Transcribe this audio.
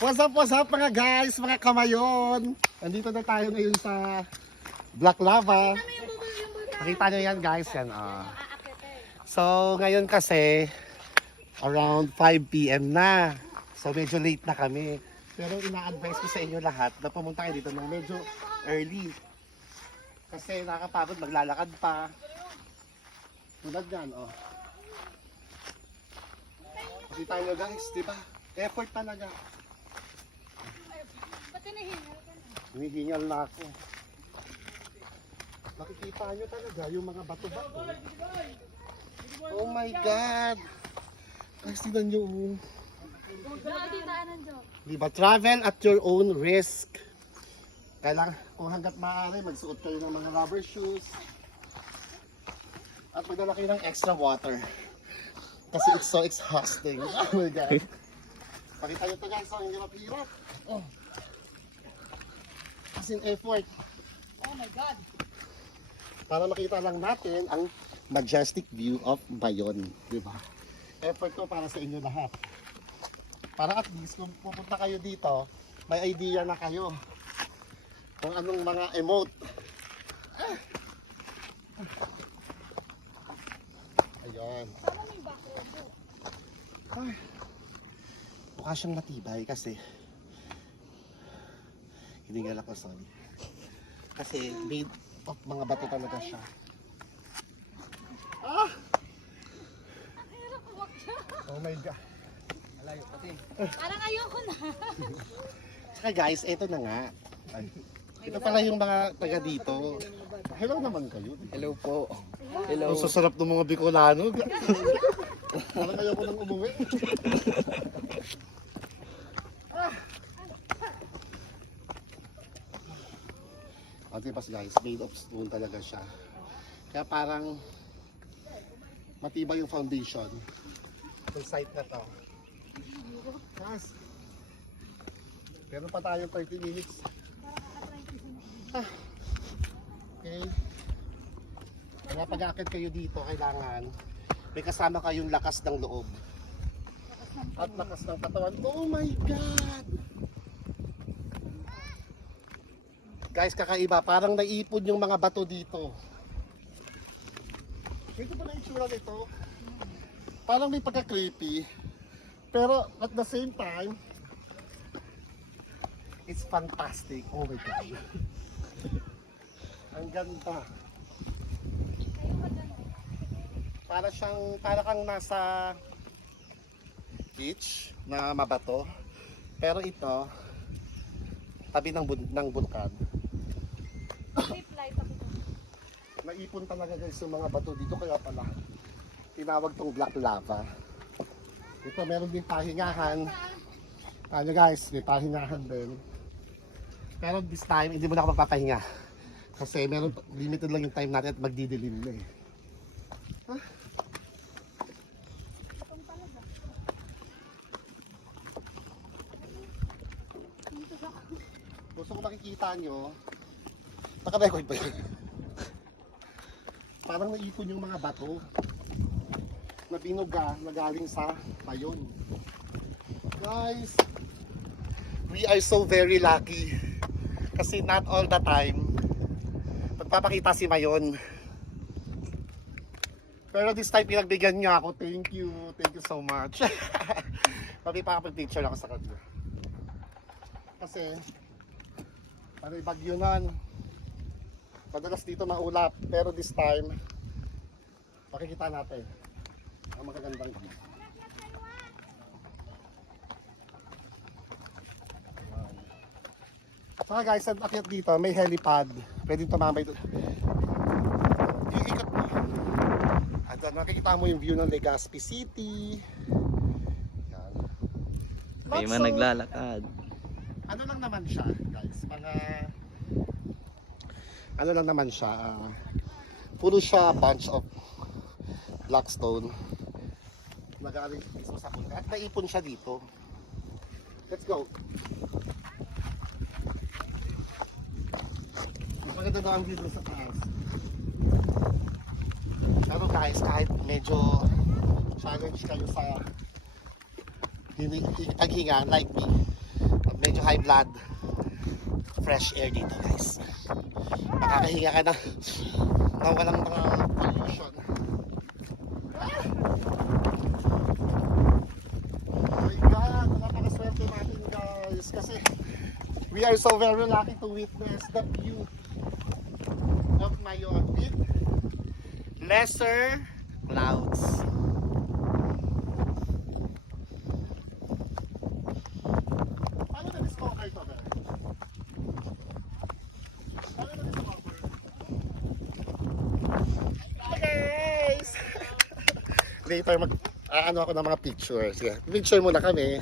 What's up mga guys, mga kamayon. Nandito na tayo ngayon sa Black Lava. Nakita nyo yan guys, yan. So ngayon kasi around 5 PM na. So medyo late na kami. Pero ina-advise ko sa inyo lahat na pumunta kayo dito ng medyo early. Kasi nakakapagod, maglalakad pa. Tulad yan, oh. Nakita nyo guys, di ba? Effort talaga. Hinihingal na ako. Nakikita nyo talaga yung mga bato-bato. Oh my God! Guys, tignan nyo. Diba? Travel at your own risk. Kailangan, kung hanggat maaari, magsuot kayo ng mga rubber shoes. At magdala kayo ng extra water. Kasi it's so exhausting. Oh my God. Pakita nyo ito guys, so hindi hirap-hirap. Oh. As in effort. Oh my God. Para makita lang natin ang majestic view of Bayon. Diba? Effort ko para sa inyo lahat. Para at least kung pupunta kayo dito, may idea na kayo kung anong mga emote. Ayun. Ay. Mukha siyang matibay kasi hiningal ako, sorry. Kasi made of mga bato talaga siya. Ah! Oh my God. Malayo pati. Parang ayoko na. Saka guys, eto na nga. Ay, ito pala yung mga taga dito. Hello naman kayo. Hello po. Hello. Ang sasarap ng mga Bicolano. Parang ayoko nang umuwi. Antipas guys, made of stone talaga siya. Kaya parang matibay yung foundation. Yung site na to. Yes. Meron pa tayong 30 minutes. Okay. Kaya pag-akit kayo dito, kailangan may kasama kayong lakas ng loob. At lakas ng katawan. Oh my God! Guys, kakaiba. Parang naipon yung mga bato dito. Ito ba na itsura nito? Parang may pagka-creepy. Pero at the same time, it's fantastic. Oh my God. Ang ganda. Para kang nasa beach na mabato. Pero ito, tabi ng bulkan. Naipon talaga guys yung mga bato dito, kaya pala tinawag tong Black Lava. Ito meron din pahingahan. Ano guys, may pahingahan din. Pero this time, hindi mo na ako magpapahinga. Kasi meron, limited lang yung time natin at magdidilim na eh. Huh? Gusto ko makikita nyo, naka-record ba yun? Parang naipon yung mga bato na binuga na galing sa Bayon. Guys, we are so very lucky kasi not all the time magpapakita si Bayon. Pero this time pinagbigyan niya ako. Thank you so much. Mapipakapag-picture ako sa kanya. Kasi ano yung bagyo nun, madalas dito maulap, pero this time makikita natin ang magagandang view. Saka guys, ang akyat dito may helipad, pwedeng tumambay doon. Iikot mo at makikita mo yung view ng Legazpi City. Yan. May mga naglalakad. Ano lang naman siya guys, mga ano lang naman siya, puro siya bunch of black stone na galing mismo sa bulkan at naipon siya dito. Let's go. Maganda daw ang view sa taas. Pero guys, kahit medyo challenge kayo sa paghinga like me, medyo high blood, fresh air dito guys. Makakahinga ka na walang mga pollution. Oh my God, napakaswerte natin guys kasi we are so very lucky to witness the view of Mayon with lesser clouds. Paano na-discover ito, Ben? Paano na-discover? Hi guys! Later ano ako ng mga pictures. Sige, picture muna kami.